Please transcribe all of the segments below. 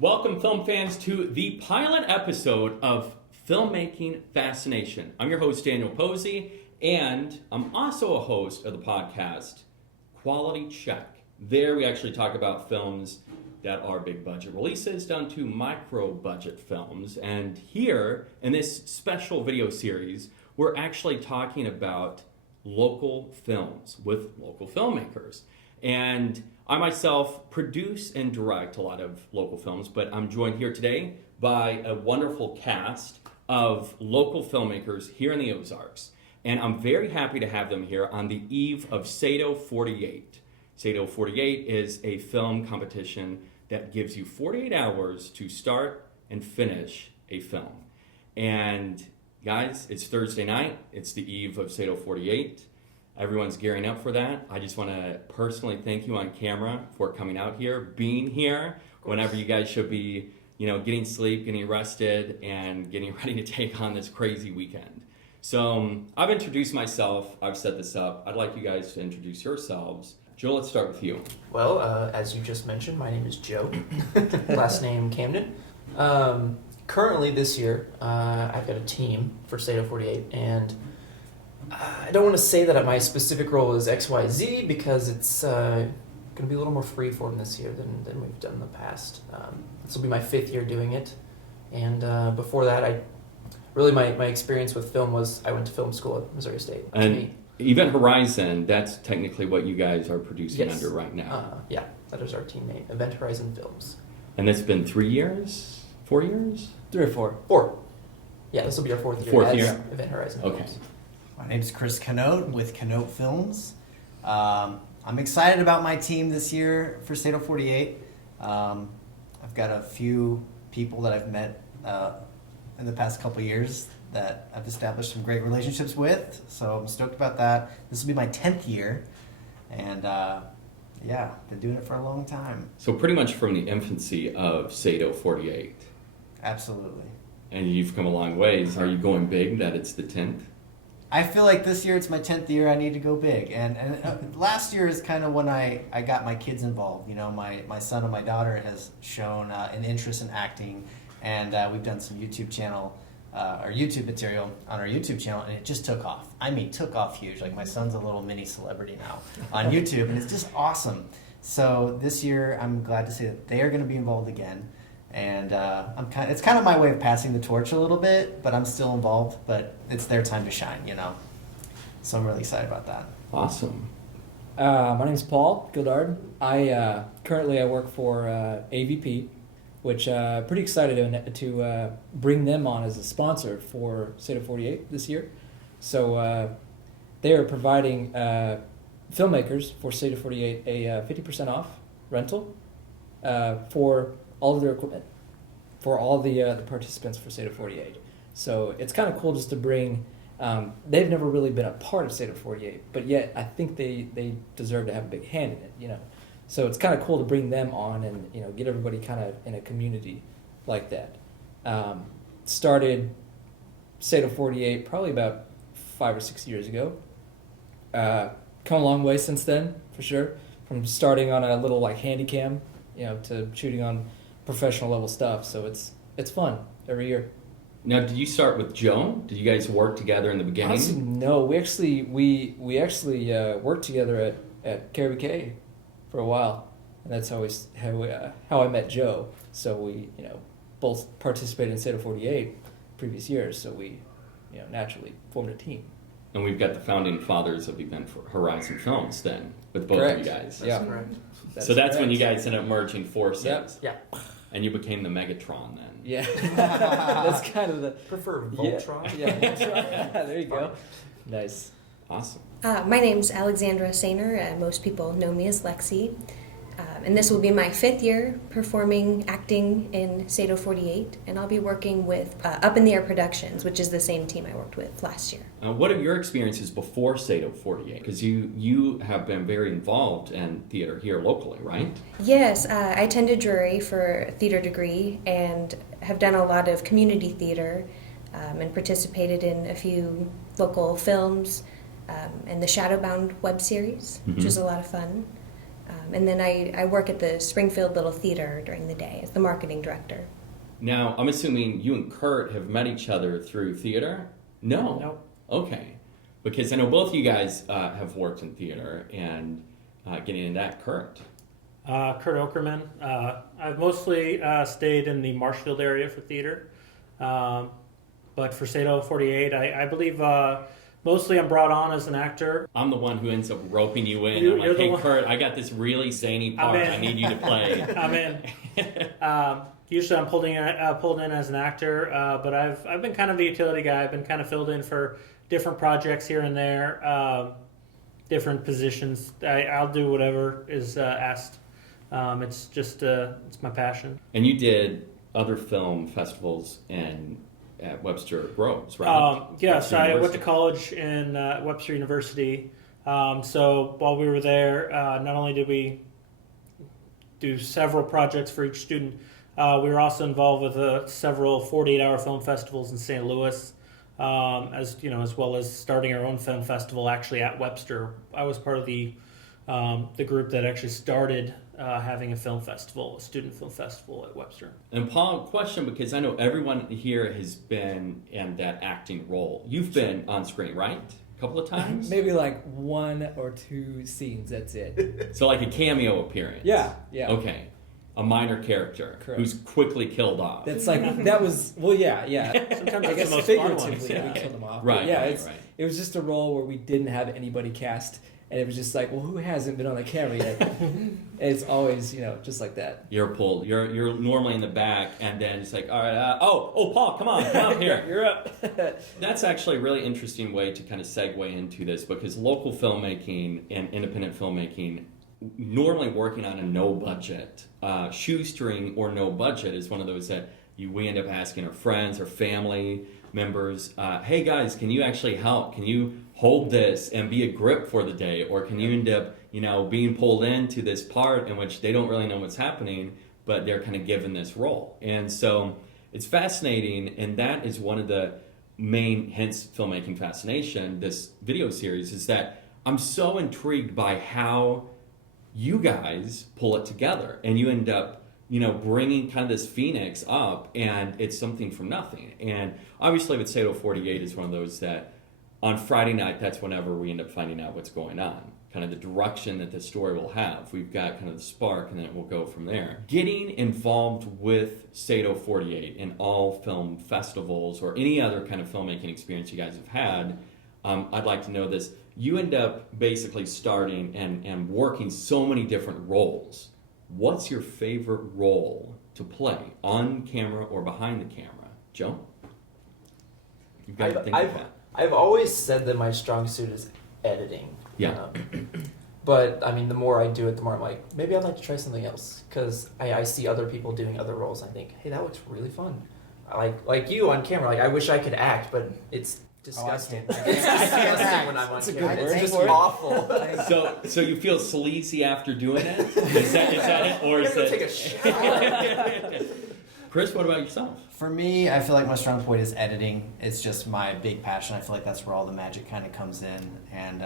Welcome, film fans, to the pilot episode of Filmmaking Fascination. I'm your host, Daniel Posey, and I'm also a host of the podcast Quality Check. There we actually talk about films that are big budget releases down to micro budget films. And here in this special video series, we're actually talking about local films with local filmmakers. And I myself produce and direct a lot of local films, but I'm joined here today by a wonderful cast of local filmmakers here in the Ozarks. And I'm very happy to have them here on the eve of SATO48. SATO48 is a film competition that gives you 48 hours to start and finish a film. And guys, it's Thursday night. It's the eve of SATO48. Everyone's gearing up for that. I just want to personally thank you on camera for coming out here, being here whenever you guys should be, getting sleep, getting rested, and getting ready to take on this crazy weekend. So I've introduced myself. I've set this up. I'd like you guys to introduce yourselves. Joe, let's start with you. Well, as you just mentioned, my name is Joe. Last name Camden. Currently this year, I've got a team for SATO48, and I don't want to say that my specific role is XYZ because it's going to be a little more freeform this year than we've done in the past. This will be my 5th year doing it, and before that, my experience with film was I went to film school at Missouri State. And Event Horizon, that's technically what you guys are producing under right now. Yeah, that is our team name, Event Horizon Films. And it's been 3 years? 4 years? 3 or 4. 4. Yeah, this will be our 4th year as Event Horizon Films. My name is Curt Okerman with Canote Films. I'm excited about my team this year for SATO48. I've got a few people that I've met in the past couple years that I've established some great relationships with, so I'm stoked about that. This will be my 10th year, and been doing it for a long time. So pretty much from the infancy of SATO48. Absolutely. And you've come a long ways. Are you going big that it's the 10th? I feel like this year it's my 10th year. I need to go big. And last year is kind of when I got my kids involved. My son and my daughter has shown an interest in acting, and we've done some YouTube material on our YouTube channel, and it just took off. I mean, took off huge. Like, my son's a little mini celebrity now on YouTube, and it's just awesome. So this year, I'm glad to say that they are going to be involved again. And it's kind of my way of passing the torch a little bit, but I'm still involved, but it's their time to shine, So I'm really excited about that. Awesome. My name's Paul Gildard. I currently work for AVP, which pretty excited to bring them on as a sponsor for SATO48 this year. So they are providing filmmakers for SATO48 a 50% off rental for all of their equipment for all the participants for SATO48. So it's kind of cool just to bring, they've never really been a part of SATO48, but yet I think they deserve to have a big hand in it, So it's kind of cool to bring them on and, get everybody kind of in a community like that. Started SATO48 probably about 5 or 6 years ago. Come a long way since then, for sure. From starting on a little handy cam, to shooting on professional level stuff. So it's fun every year. Now, did you start with Joe? Did you guys work together in the beginning? Honestly, no. We actually worked together at Caribou K for a while, and that's always how I met Joe. So we both participated in SATO48 previous years. So we naturally formed a team. And we've got the founding fathers of Event Horizon Films then, with both Correct. of you guys. That's correct. So that's when you guys ended up merging forces. Yep. Yeah. And you became the Megatron then. Yeah. That's kind of the... Prefer Voltron. Yeah, Voltron. There you go. Nice. Awesome. My name's Alexandra Saner. Most people know me as Lexi. And this will be my 5th year performing acting in SATO48, and I'll be working with Up in the Air Productions, which is the same team I worked with last year. What are your experiences before SATO48? Because you have been very involved in theater here locally, right? Yes, I attended Drury for a theater degree and have done a lot of community theater and participated in a few local films and the Shadowbound web series, which was a lot of fun. And then I work at the Springfield Little Theater during the day as the marketing director. Now, I'm assuming you and Curt have met each other through theater? No. Nope. Okay. Because I know both of you guys have worked in theater, and getting into that, Curt. Curt Okerman. I've mostly stayed in the Marshfield area for theater. But for SATO48, I believe mostly I'm brought on as an actor. I'm the one who ends up roping you in. You're I'm like, the hey, one- Curt, I got this really zany part I need you to play. I'm in. Usually I'm pulled in as an actor, but I've been kind of a utility guy. I've been kind of filled in for different projects here and there, different positions. I'll do whatever is asked. It's just it's my passion. And you did other film festivals at Webster Groves, right? Yes, Webster I went to University. college in Webster University. So while we were there, not only did we do several projects for each student, we were also involved with several 48-hour film festivals in St. Louis, as well as starting our own film festival actually at Webster. I was part of the group that actually started having a film festival, a student film festival at Webster. And Paul, question, because I know everyone here has been in that acting role. You've been on screen, right? A couple of times? Maybe like 1 or 2 scenes. That's it. So like a cameo appearance. Yeah. Okay. A minor character Correct. who's quickly killed off. That's like that was yeah. Sometimes I it's guess the most fun ones. figuratively yeah. we killed them off. Right, But yeah, right. it was just a role where we didn't have anybody cast, and it was just like, well, who hasn't been on the camera yet? And it's always just like that. You're pulled. You're normally in the back, and then it's like, all right, oh, Paul, come on here. You're up. That's actually a really interesting way to kind of segue into this, because local filmmaking and independent filmmaking, normally working on a no budget, shoestring or no budget, is one of those that we end up asking our friends or family members, hey guys, can you actually help? Can you hold this and be a grip for the day? Or can you end up, being pulled into this part in which they don't really know what's happening, but they're kind of given this role. And so it's fascinating, and that is one of the main, hence Filmmaking Fascination, this video series, is that I'm so intrigued by how you guys pull it together, and you end up bringing kind of this phoenix up, and it's something from nothing. And obviously with SATO48 is one of those that on Friday night, that's whenever we end up finding out what's going on, kind of the direction that the story will have. We've got kind of the spark, and then it will go from there. Getting involved with SATO48 in all film festivals or any other kind of filmmaking experience you guys have had, I'd like to know this. You end up basically starting and working so many different roles. What's your favorite role to play, on camera or behind the camera? Joe? You've got to think of that. I've always said that my strong suit is editing. Yeah. But I mean, the more I do it, the more I'm like, maybe I'd like to try something else, because I see other people doing other roles. And I think, hey, that looks really fun. Like you on camera. Like, I wish I could act, but it's disgusting. Oh, I can't. It's disgusting when I'm on That's a camera. good It's word just for it. awful. So you feel sleazy after doing it? Is that it? Or You is have to it? take a shower. Chris, what about yourself? For me, I feel like my strong point is editing. It's just my big passion. I feel like that's where all the magic kind of comes in. And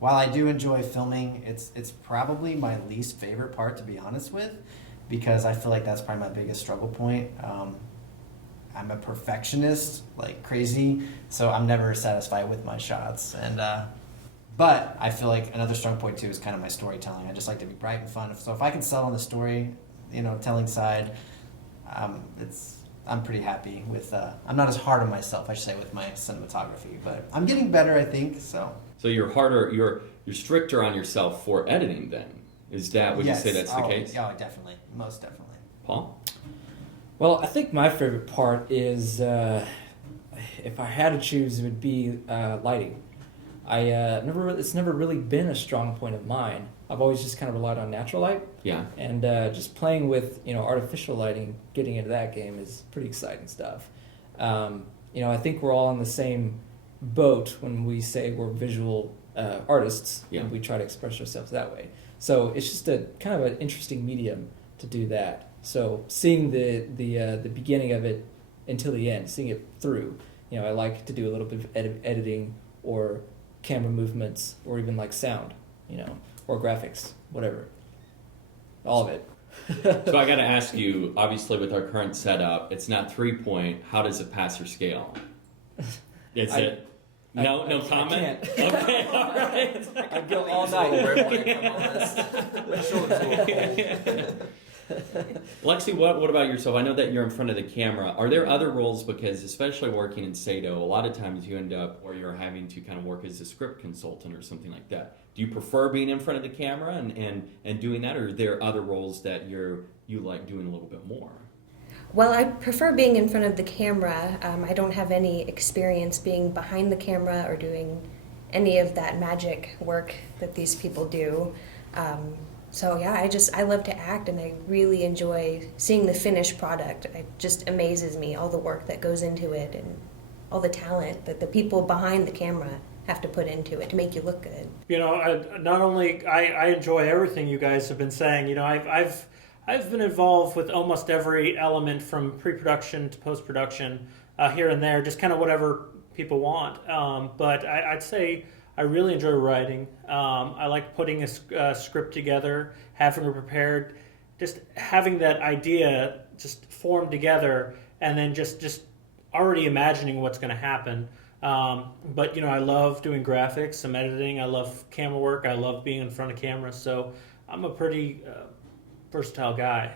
while I do enjoy filming, it's probably my least favorite part, to be honest with, because I feel like that's probably my biggest struggle point. I'm a perfectionist, like crazy, so I'm never satisfied with my shots. And but I feel like another strong point too is kind of my storytelling. I just like to be bright and fun. So if I can sell on the story, telling side, I'm pretty happy with. I'm not as hard on myself, I should say, with my cinematography, but I'm getting better, I think. So you're harder. You're stricter on yourself for editing. Then is that? Would yes. you say that's the case? Oh, definitely, most definitely. Paul? Well, I think my favorite part is, if I had to choose, it would be lighting. It's never really been a strong point of mine. I've always just kind of relied on natural light. Yeah. And just playing with artificial lighting, getting into that game is pretty exciting stuff. I think we're all in the same boat when we say we're visual artists. Yeah. And we try to express ourselves that way. So it's just a kind of an interesting medium to do that. So seeing the beginning of it until the end, seeing it through, I like to do a little bit of editing or camera movements or even like sound, or graphics, whatever. All of it. So I got to ask you, obviously with our current setup, it's not 3-point. How does it pass your scale? Is it? No comment? I can't. Okay, all right. I'd go all night. Lexi, what about yourself? I know that you're in front of the camera. Are there other roles? Because especially working in SATO, a lot of times you end up where you're having to kind of work as a script consultant or something like that. Do you prefer being in front of the camera and doing that, or are there other roles that you like doing a little bit more? Well, I prefer being in front of the camera. I don't have any experience being behind the camera or doing any of that magic work that these people do. So yeah, I love to act, and I really enjoy seeing the finished product. It just amazes me, all the work that goes into it and all the talent that the people behind the camera have to put into it to make you look good. You know, I enjoy everything you guys have been saying. You know, I've been involved with almost every element from pre-production to post-production, here and there, just kind of whatever people want. But I'd say I really enjoy writing. I like putting a script together, having it prepared, just having that idea just formed together, and then just already imagining what's going to happen. But you know, I love doing graphics, some editing. I love camera work. I love being in front of camera. So I'm a pretty versatile guy.